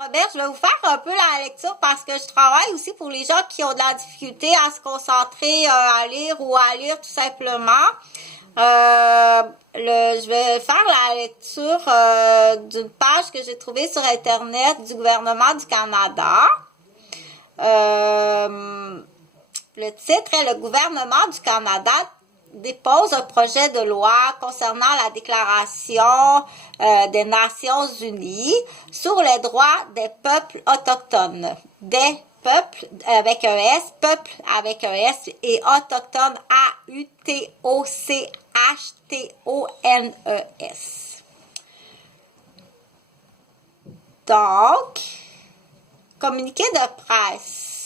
Robert, je vais vous faire un peu la lecture parce que je travaille aussi pour les gens qui ont de la difficulté à se concentrer à lire ou à lire tout simplement. Je vais faire la lecture d'une page que j'ai trouvée sur Internet du gouvernement du Canada. Le titre est « Le gouvernement du Canada dépose un projet de loi concernant la Déclaration des Nations Unies sur les droits des peuples autochtones. Des peuples avec un S, peuple avec un S et autochtone A-U-T-O-C-H-T-O-N-E-S. Donc, communiqué de presse.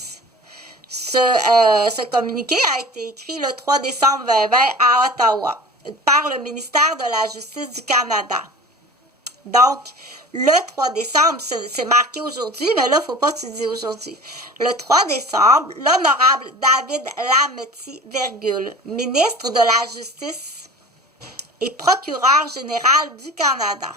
Ce communiqué a été écrit le 3 décembre 2020 à Ottawa par le ministère de la Justice du Canada. Donc, le 3 décembre, c'est marqué aujourd'hui, mais là, il ne faut pas étudier aujourd'hui. Le 3 décembre, l'honorable David Lametti, ministre de la Justice et procureur général du Canada,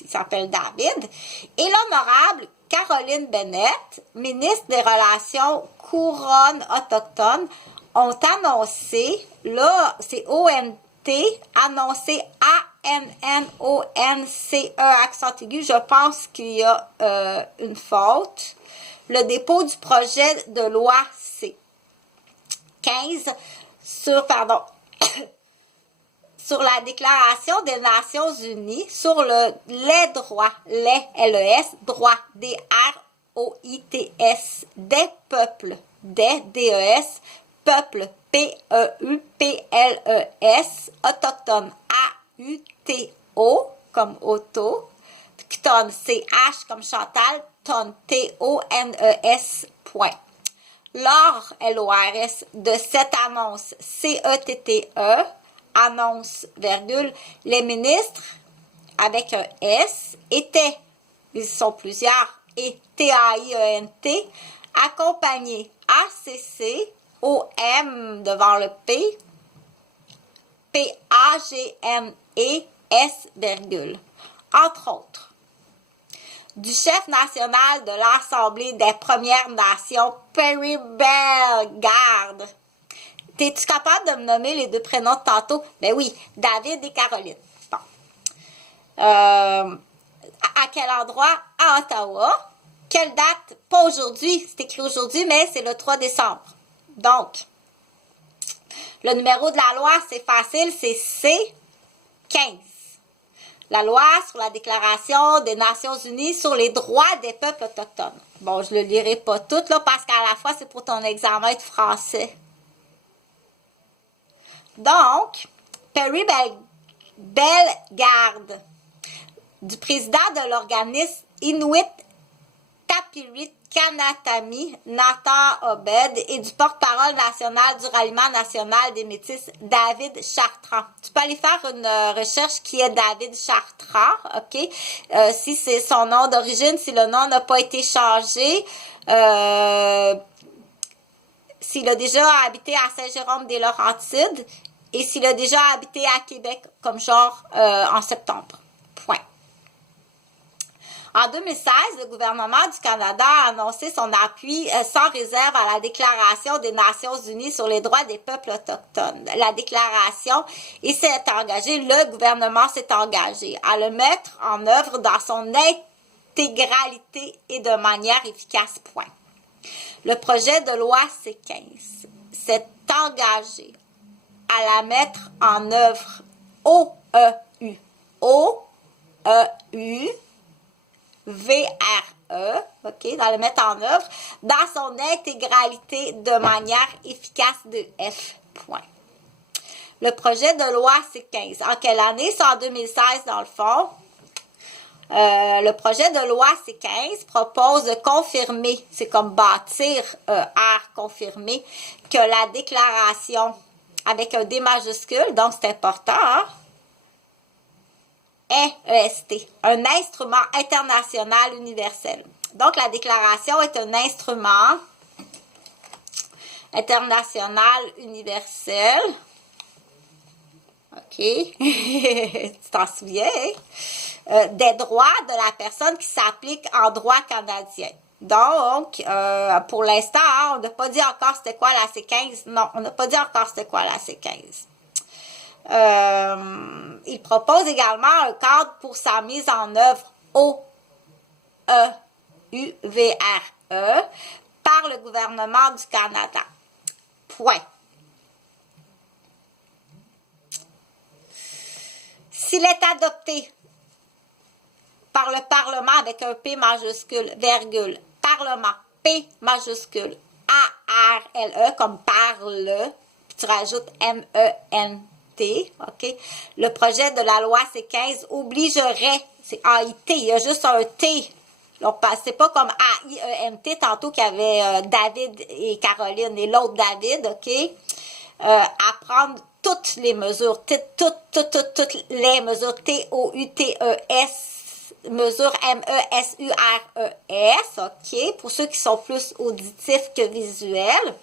il s'appelle David, et l'honorable Caroline Bennett, ministre des Relations couronnes autochtones, ont annoncé, là, c'est O-N-T, annoncé A-N-N-O-N-C-E, accent aigu, je pense qu'il y a une faute, le dépôt du projet de loi C-15 sur la Déclaration des Nations Unies sur les droits, LES, droits, D-R-O-I-T-S, des peuples, des D-E-S, peuples, P-E-U-P-L-E-S, autochtones, A-U-T-O, comme auto, ton, C-H, comme Chantal, ton, T-O-N-E-S, point. Lors, L-O-R-S, de cette annonce, C-E-T-T-E, annonce, virgule, les ministres, avec un S, étaient, ils sont plusieurs, et T-A-I-E-N-T, accompagnés A-C-C, O-M devant le P, P-A-G-N-E-S, virgule, entre autres, du chef national de l'Assemblée des Premières Nations, Perry Bellegarde. T'es-tu capable de me nommer les deux prénoms de tantôt? Ben oui, David et Caroline. Bon. À quel endroit? À Ottawa. Quelle date? Pas aujourd'hui, c'est écrit aujourd'hui, mais c'est le 3 décembre. Donc, le numéro de la loi, c'est facile, c'est C-15. La loi sur la Déclaration des Nations Unies sur les droits des peuples autochtones. Bon, je ne le lirai pas tout, là, parce qu'à la fois, c'est pour ton examen de français. Donc, Perry Bellegarde, du président de l'organisme Inuit Tapirit Kanatami, Nathan Obed, et du porte-parole national du ralliement national des Métis, David Chartrand. Tu peux aller faire une recherche qui est David Chartrand, ok? Si c'est son nom d'origine, si le nom n'a pas été changé, s'il a déjà habité à Saint-Jérôme-des-Laurentides, et s'il a déjà habité à Québec, comme genre en septembre. Point. En 2016, le gouvernement du Canada a annoncé son appui sans réserve à la Déclaration des Nations Unies sur les droits des peuples autochtones. La déclaration, et s'est engagé, le gouvernement s'est engagé à le mettre en œuvre dans son intégralité et de manière efficace. Point. Le projet de loi C-15 s'est engagé à la mettre en œuvre, O-E-U, O-E-U, V-R-E, ok, dans le mettre en œuvre, dans son intégralité de manière efficace de F. Point. Le projet de loi C-15, en quelle année? C'est en 2016 dans le fond. Le projet de loi C-15 propose de confirmer, c'est comme bâtir, confirmer, que la déclaration avec un D majuscule, donc c'est important, hein? EST, un instrument international universel. Donc, la déclaration est un instrument international universel. OK. Tu t'en souviens, hein? des droits de la personne qui s'appliquent en droit canadien. Donc, pour l'instant, hein, on n'a pas dit encore c'était quoi la C15. Non, on n'a pas dit encore c'était quoi la C15. Il propose également un cadre pour sa mise en œuvre OEUVRE par le gouvernement du Canada. Point. S'il est adopté par le Parlement avec un P majuscule, virgule, Parlement, P majuscule, A-R-L-E, comme parle, puis tu rajoutes M-E-N-T, OK? Le projet de la loi C15 obligerait, c'est A-I-T, il y a juste un T. Donc, c'est pas comme A-I-E-N-T, tantôt qu'il y avait David et Caroline et l'autre David, OK? À prendre toutes les mesures, toutes les mesures T-O-U-T-E-S, mesure M-E-S-U-R-E-S, OK, pour ceux qui sont plus auditifs que visuels.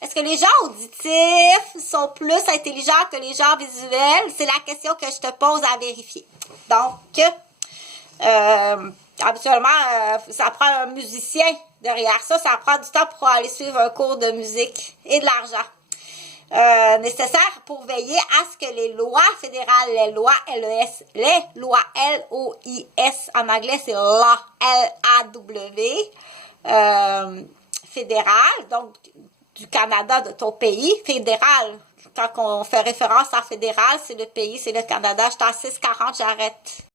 Est-ce que les gens auditifs sont plus intelligents que les gens visuels? C'est la question que je te pose à vérifier. Donc, habituellement, ça prend un musicien derrière ça. Ça prend du temps pour aller suivre un cours de musique et de l'argent. Nécessaire pour veiller à ce que les lois fédérales, les lois LES, les lois L-O-I-S, en anglais c'est law, L-A-W, fédérales, donc du Canada, de ton pays, fédéral. Quand on fait référence à fédéral, c'est le pays, c'est le Canada. Je suis à 6,40, j'arrête.